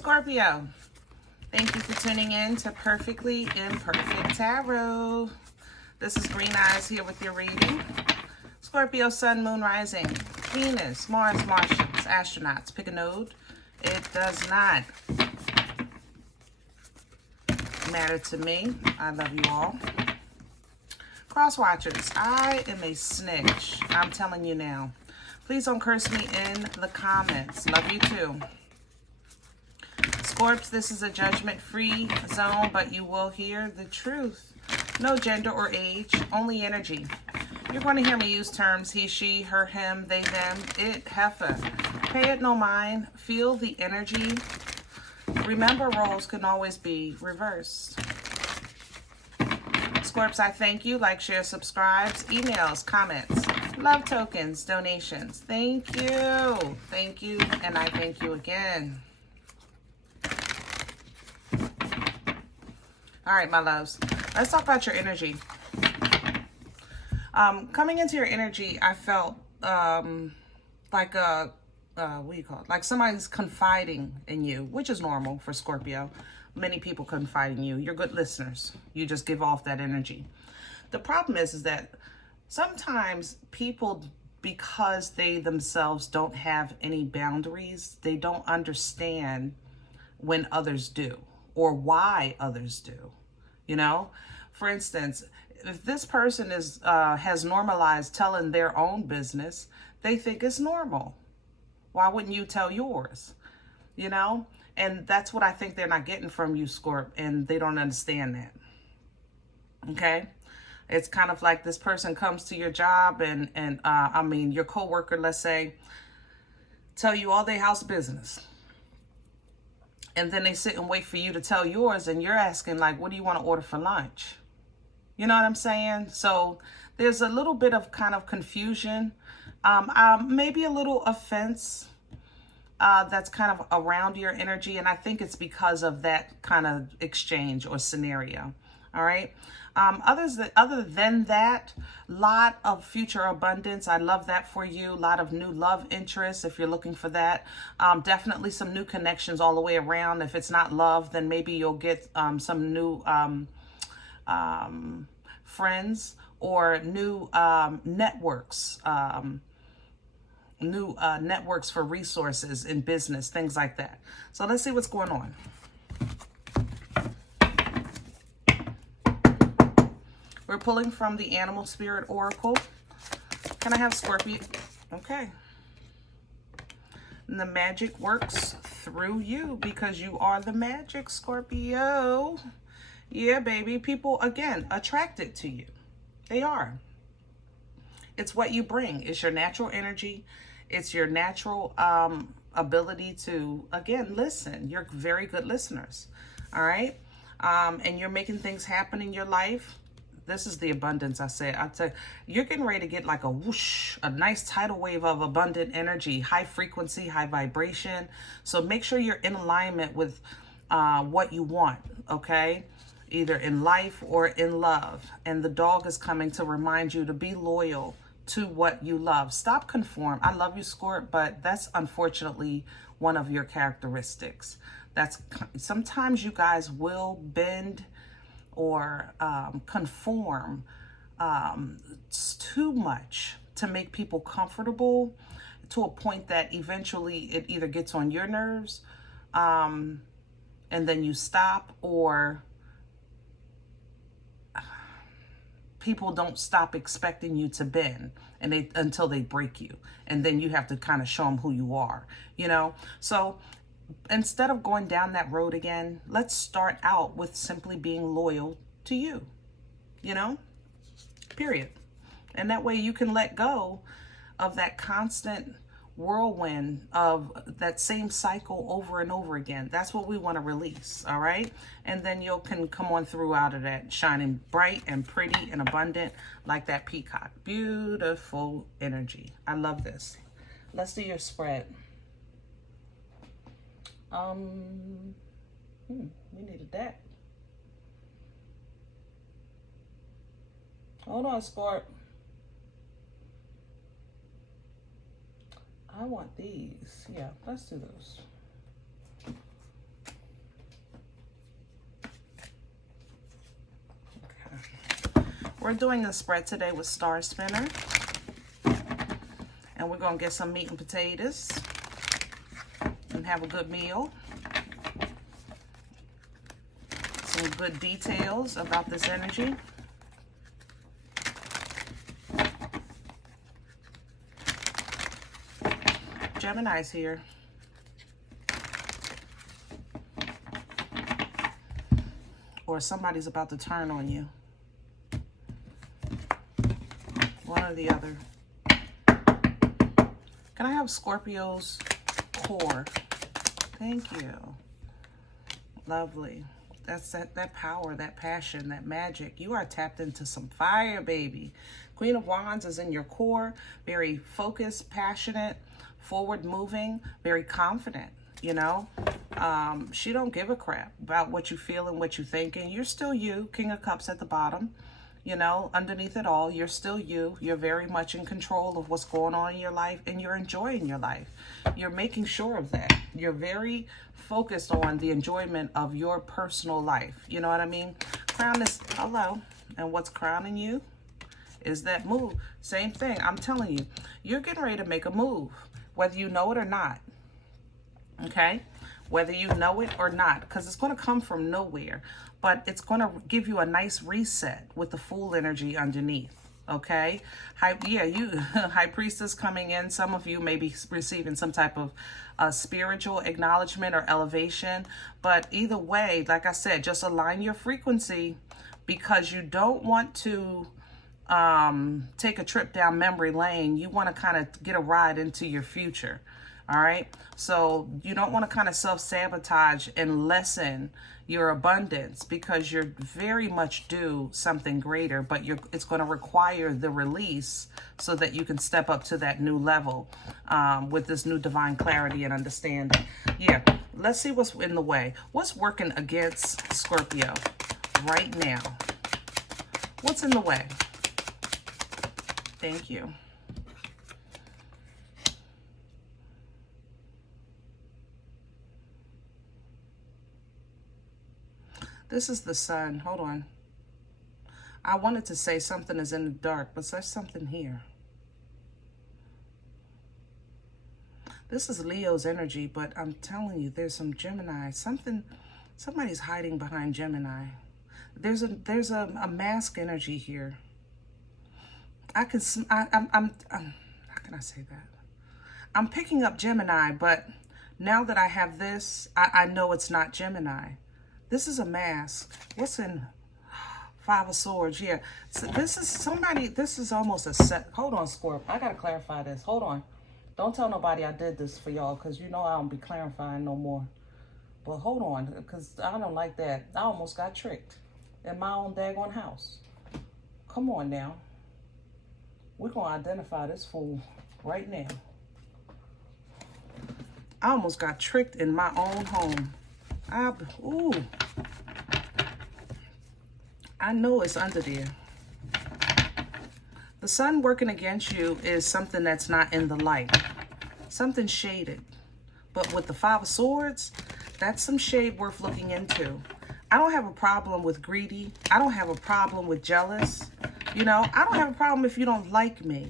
Scorpio, thank you for tuning in to Perfectly Imperfect Tarot. This is Green Eyes here with your reading. Scorpio, Sun, Moon, Rising, Venus, Mars, Martians, astronauts. Pick a node. It does not matter to me. I love you all. Cross watchers, I am a snitch. I'm telling you now. Please don't curse me in the comments. Love you too. Scorps, this is a judgment-free zone, but you will hear the truth. No gender or age, only energy. You're going to hear me use terms he, she, her, him, they, them, it, heifer. Pay it no mind. Feel the energy. Remember, roles can always be reversed. Scorps, I thank you. Like, share, subscribes, emails, comments, love tokens, donations. Thank you. Thank you, and I thank you again. All right, my loves. Let's talk about your energy. Coming into your energy, I felt like a, what do you call it? Like somebody's confiding in you, which is normal for Scorpio. Many people confide in you. You're good listeners. You just give off that energy. The problem is that sometimes people, because they themselves don't have any boundaries, they don't understand when others do or why others do. You know, for instance, if this person is has normalized telling their own business, they think it's normal. Why wouldn't you tell yours? You know, and that's what I think they're not getting from you, Scorp, and they don't understand that. Okay, it's kind of like this person comes to your job and I mean your coworker, let's say, tell you all their house business. And then they sit and wait for you to tell yours, and you're asking, like, what do you want to order for lunch? You know what I'm saying? So there's a little bit of kind of confusion, maybe a little offense that's kind of around your energy. And I think it's because of that kind of exchange or scenario. All right. Other than that, lot of future abundance. I love that for you. A lot of new love interests if you're looking for that. Definitely some new connections all the way around. If it's not love, then maybe you'll get some new friends or new networks. New networks for resources in business, things like that. So let's see what's going on. We're pulling from the Animal Spirit Oracle. Can I have Scorpio? Okay. And the magic works through you because you are the magic, Scorpio. Yeah, baby. People, again, attracted to you. They are. It's what you bring. It's your natural energy. It's your natural ability to, again, listen. You're very good listeners. All right? And you're making things happen in your life. This is the abundance I said. I tell you, you're getting ready to get like a whoosh, a nice tidal wave of abundant energy, high frequency, high vibration. So make sure you're in alignment with what you want, okay? Either in life or in love. And the dog is coming to remind you to be loyal to what you love. Stop conform. I love you, Scorp, but that's unfortunately one of your characteristics. That's sometimes you guys will bend or conform too much to make people comfortable to a point that eventually it either gets on your nerves and then you stop, or people don't stop expecting you to bend and until they break you, and then you have to kind of show them who you are, you know? So instead of going down that road again, let's start out with simply being loyal to you, you know, period. And that way you can let go of that constant whirlwind of that same cycle over and over again. That's what we want to release, all right? And then you can come on through out of that shining bright and pretty and abundant like that peacock. Beautiful energy. I love this. Let's do your spread. We need a deck. Hold on, Scorp. I want these. Yeah, let's do those. We're doing the spread today with Star Spinner. And we're going to get some meat and potatoes and have a good meal. Some good details about this energy. Gemini's here. Or somebody's about to turn on you. One or the other. Can I have Scorpio's core? Thank you. Lovely. That's that power, that passion, that magic. You are tapped into some fire, baby. Queen of Wands is in your core. Very focused, passionate, forward moving, very confident, you know. She don't give a crap about what you feel and what you thinking. You're still you. King of Cups at the bottom. You know, underneath it all, you're still you. You're very much in control of what's going on in your life, and you're enjoying your life. You're making sure of that. You're very focused on the enjoyment of your personal life. You know what I mean? Crown is, hello. And what's crowning you is that move. Same thing. I'm telling you, you're getting ready to make a move, whether you know it or not. Okay? Whether you know it or not, because it's going to come from nowhere. But it's going to give you a nice reset with the Fool energy underneath, okay? High Priestess coming in. Some of you may be receiving some type of spiritual acknowledgement or elevation. But either way, like I said, just align your frequency, because you don't want to take a trip down memory lane. You want to kind of get a ride into your future, all right? So you don't want to kind of self-sabotage and lessen your abundance, because you're very much due something greater, but it's going to require the release so that you can step up to that new level with this new divine clarity and understanding. Yeah, let's see what's in the way. What's working against Scorpio right now? What's in the way? Thank you. This is the Sun. Hold on. I wanted to say something is in the dark, but there's something here. This is Leo's energy, but I'm telling you, there's some Gemini. Somebody's hiding behind Gemini. There's a mask energy here. How can I say that? I'm picking up Gemini, but now that I have this, I know it's not Gemini. This is a mask. What's in Five of Swords? Yeah. So this is almost a set. Hold on, Scorp. I got to clarify this. Hold on. Don't tell nobody I did this for y'all, because you know I don't be clarifying no more. But hold on, because I don't like that. I almost got tricked in my own daggone house. Come on now. We're going to identify this fool right now. I almost got tricked in my own home. I know it's under there. The Sun working against you is something that's not in the light. Something shaded. But with the Five of Swords, that's some shade worth looking into. I don't have a problem with greedy. I don't have a problem with jealous. You know, I don't have a problem if you don't like me.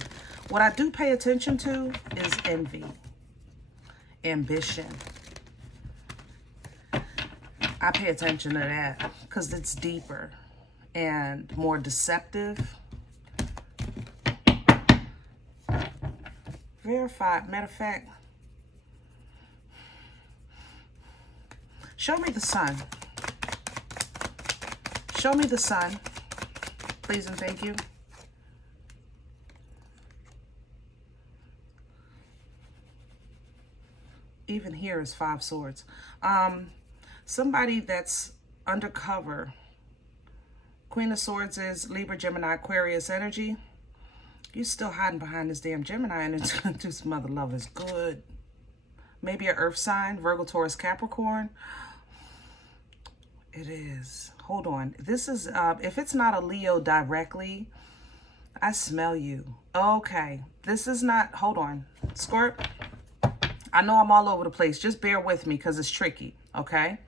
What I do pay attention to is envy, ambition. I pay attention to that because it's deeper and more deceptive. Verified. Matter of fact, show me the Sun. Show me the Sun. Please and thank you. Even here is Five Swords. Somebody that's undercover. Queen of Swords is Libra, Gemini, Aquarius energy. You still hiding behind this damn Gemini, and this mother love is good. Maybe an earth sign, Virgo, Taurus, Capricorn. It is. Hold on. This is, if it's not a Leo directly, I smell you. Okay. This is not, hold on. Scorp, I know I'm all over the place. Just bear with me because it's tricky, okay?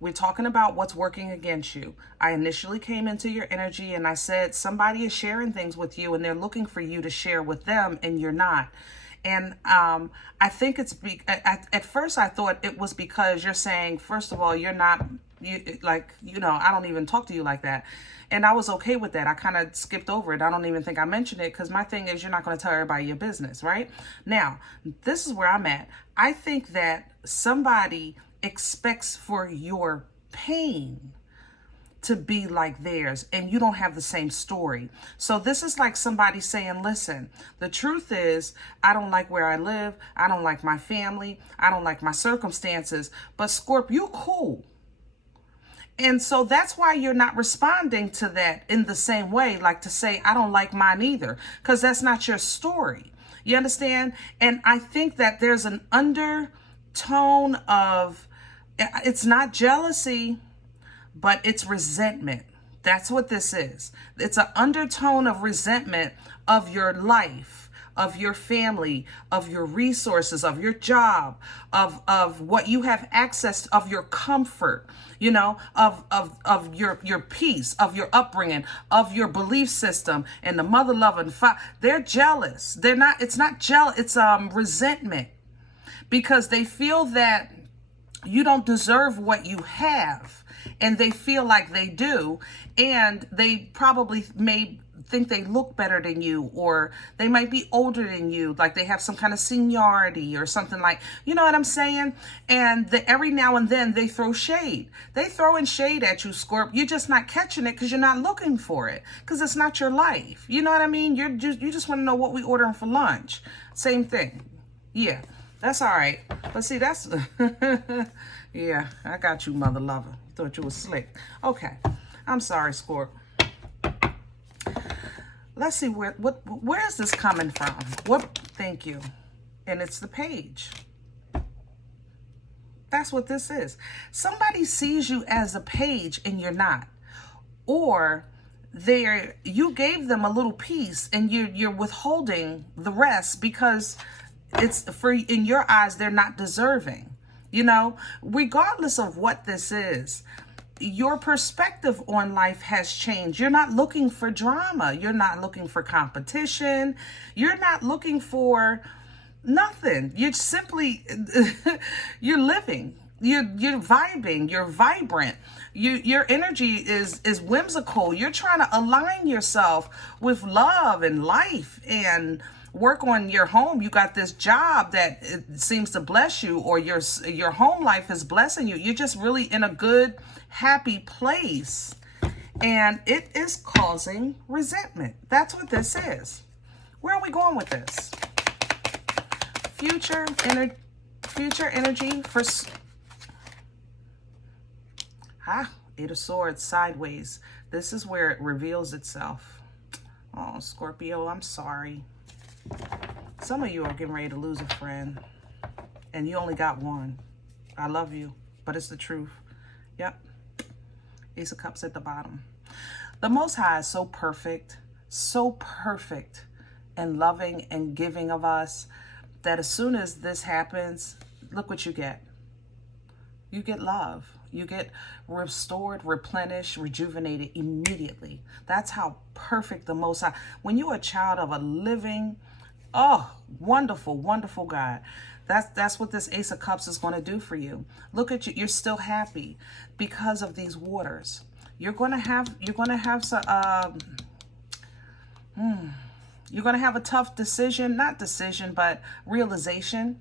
We're talking about what's working against you. I initially came into your energy and I said somebody is sharing things with you and they're looking for you to share with them and you're not. And I think it's at first I thought it was because you're saying, first of all, you're not, I don't even talk to you like that. And I was okay with that. I kind of skipped over it. I don't even think I mentioned it because my thing is you're not going to tell everybody your business, right? Now, this is where I'm at. I think that somebody expects for your pain to be like theirs and you don't have the same story. So this is like somebody saying, listen, the truth is I don't like where I live. I don't like my family. I don't like my circumstances, but Scorp, you cool. And so that's why you're not responding to that in the same way, like to say, I don't like mine either, because that's not your story. You understand? And I think that there's an undertone of, it's not jealousy, but it's resentment. That's what this is. It's an undertone of resentment of your life, of your family, of your resources, of your job, of what you have access to, of your comfort, you know, of your peace, of your upbringing, of your belief system, and the mother loving. They're jealous. They're not. It's not jealous. It's resentment, because they feel that you don't deserve what you have, and they feel like they do, and they probably may think they look better than you, or they might be older than you, like they have some kind of seniority or something, like, you know what I'm saying? And every now and then they throw shade. They throwing shade at you, Scorp. You're just not catching it because you're not looking for it, because it's not your life. You know what I mean? You just want to know what we ordering for lunch. Same thing. Yeah, that's all right. But see, that's yeah, I got you, mother lover. Thought you was slick. Okay, I'm sorry, Scorp. Let's see where is this coming from? Thank you. And it's the page. That's what this is. Somebody sees you as a page and you're not. Or you gave them a little piece and you're withholding the rest because it's in your eyes they're not deserving. You know, regardless of what this is, your perspective on life has changed. You're not looking for drama. You're not looking for competition. You're not looking for nothing. You're simply, you're living. You're vibing. You're vibrant. Your energy is whimsical. You're trying to align yourself with love and life and work on your home. You got this job that it seems to bless you, or your home life is blessing you. You're just really in a good, happy place, and it is causing resentment. That's what this is. Where are we going with this? Future energy for Eight of Swords sideways. This is where it reveals itself. Oh, Scorpio, I'm sorry. Some of you are getting ready to lose a friend, and you only got one. I love you, but it's the truth. Yep. Ace of Cups at the bottom. The Most High is so perfect and loving and giving of us, that as soon as this happens, look what you get. You get love. You get restored, replenished, rejuvenated immediately. That's how perfect the Most High. When you're a child of a living, wonderful, wonderful God. That's what this Ace of Cups is going to do for you. Look at you. You're still happy because of these waters. You're going to have some, you're going to have a tough decision, not decision, but realization.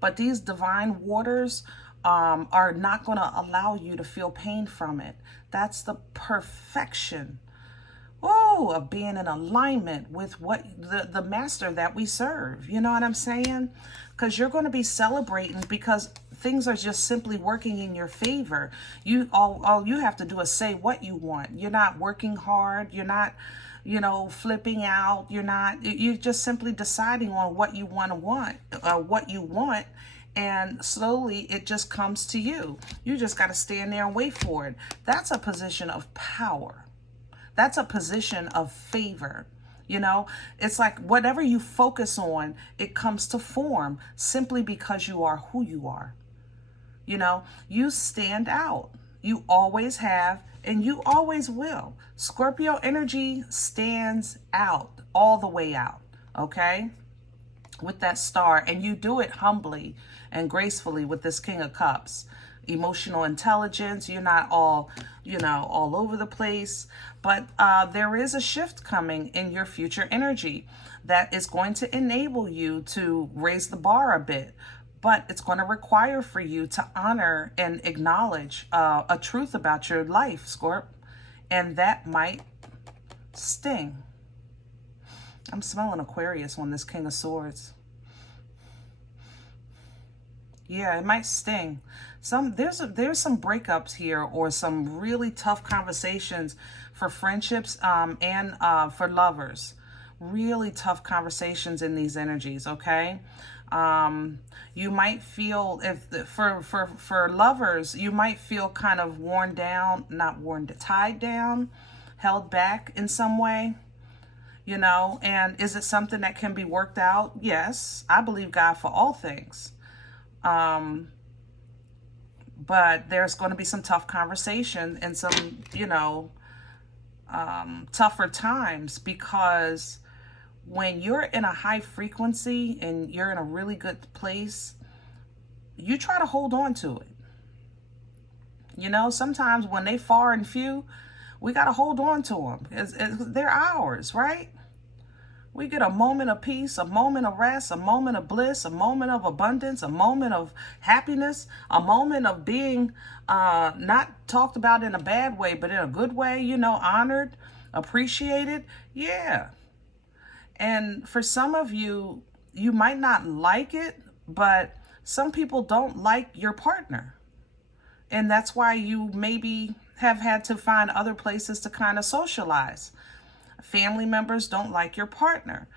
But these divine waters are not going to allow you to feel pain from it. That's the perfection of being in alignment with what the master that we serve. You know what I'm saying? Because you're going to be celebrating because things are just simply working in your favor. All you have to do is say what you want. You're not working hard. You're not, flipping out. You're just simply deciding on what you want, and slowly it just comes to you. You just got to stand there and wait for it. That's a position of power. That's a position of favor. It's like whatever you focus on, it comes to form simply because you are who you are. You know, you stand out. You always have, and you always will. Scorpio energy stands out, all the way out, okay? With that star, and you do it humbly and gracefully with this King of Cups. Emotional intelligence, you're not all, you know, all over the place, but there is a shift coming in your future energy that is going to enable you to raise the bar a bit, but it's going to require for you to honor and acknowledge a truth about your life, Scorp, and that might sting. I'm smelling Aquarius on this King of Swords. Yeah, it might sting. There's some breakups here, or some really tough conversations for friendships and for lovers. Really tough conversations in these energies, okay? You might feel, for lovers, you might feel kind of worn down, tied down, held back in some way. You know, and is it something that can be worked out? Yes, I believe God for all things. But there's going to be some tough conversation and some, you know, tougher times, because when you're in a high frequency and you're in a really good place, you try to hold on to it. You know, sometimes when they far and few, we got to hold on to them. They're ours, right? We get a moment of peace, a moment of rest, a moment of bliss, a moment of abundance, a moment of happiness, a moment of being not talked about in a bad way, but in a good way, you know, honored, appreciated. Yeah. And for some of you, you might not like it, but some people don't like your partner. And that's why you maybe have had to find other places to kind of socialize. Family members don't like your partner,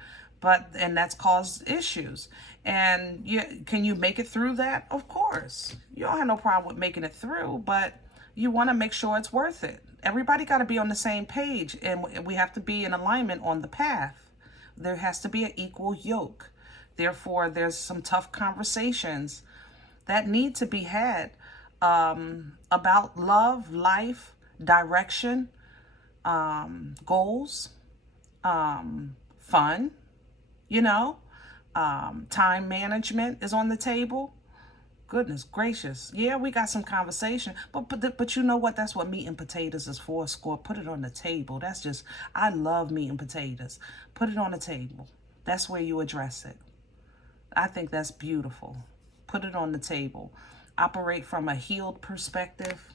and that's caused issues. And can you make it through that? Of course. You don't have no problem with making it through, but you want to make sure it's worth it. Everybody got to be on the same page, and we have to be in alignment on the path. There has to be an equal yoke. Therefore, there's some tough conversations that need to be had about love, life, direction, goals, fun, you know, time management is on the table. Goodness gracious. Yeah, we got some conversation, but you know what? That's what meat and potatoes is for, Scorp. Put it on the table. That's just, I love meat and potatoes. Put it on the table. That's where you address it. I think that's beautiful. Put it on the table. Operate from a healed perspective.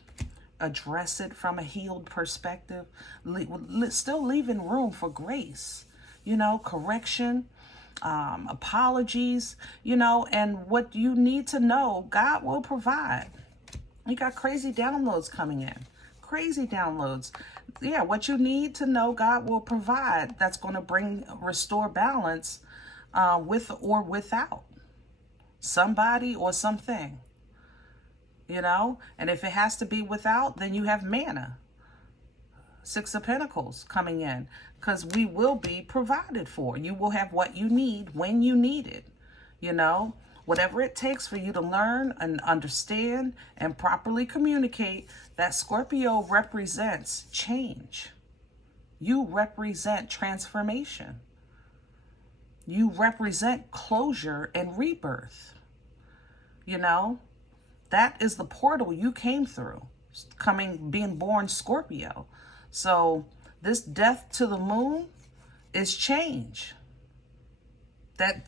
Address it from a healed perspective, still leaving room for grace, you know, correction, apologies, you know, and what you need to know, God will provide. You got crazy downloads coming in, crazy downloads. Yeah, what you need to know, God will provide. That's going to restore balance with or without somebody or something. You know, and if it has to be without, then you have manna. 6 of Pentacles coming in, because we will be provided for. You will have what you need when you need it. You know, whatever it takes for you to learn and understand and properly communicate, that Scorpio represents change. You represent transformation. You represent closure and rebirth. You know, that is the portal you came through, being born Scorpio. So this death to the moon is change that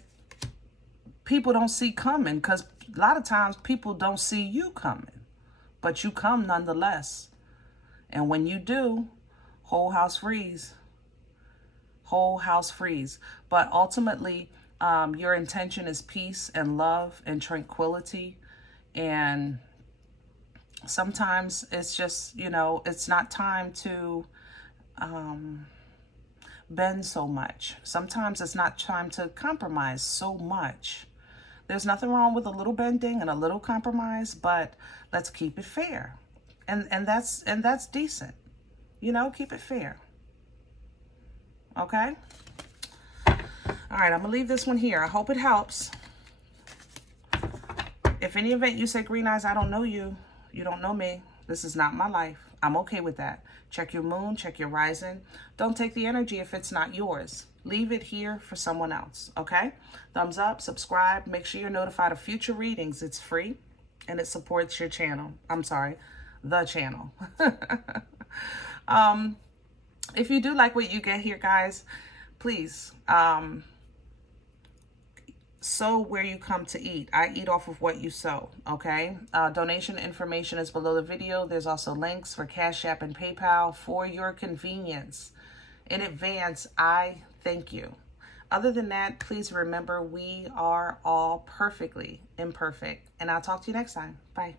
people don't see coming, because a lot of times people don't see you coming, but you come nonetheless. And when you do, whole house freeze. Whole house freeze. But ultimately, your intention is peace and love and tranquility. And sometimes it's just, you know, it's not time to bend so much. Sometimes it's not time to compromise so much. There's nothing wrong with a little bending and a little compromise, but let's keep it fair. And that's decent. You know, keep it fair. Okay? All right, I'm going to leave this one here. I hope it helps. If any event you say, Green Eyes, I don't know you. You don't know me. This is not my life. I'm okay with that. Check your moon, check your rising. Don't take the energy if it's not yours. Leave it here for someone else, okay? Thumbs up, subscribe. Make sure you're notified of future readings. It's free and it supports your channel. I'm sorry, the channel. If you do like what you get here, guys, please, sow where you come to eat. I eat off of what you sow, okay? Donation information is below the video. There's also links for Cash App and PayPal for your convenience. In advance, I thank you. Other than that, please remember we are all perfectly imperfect. And I'll talk to you next time. Bye.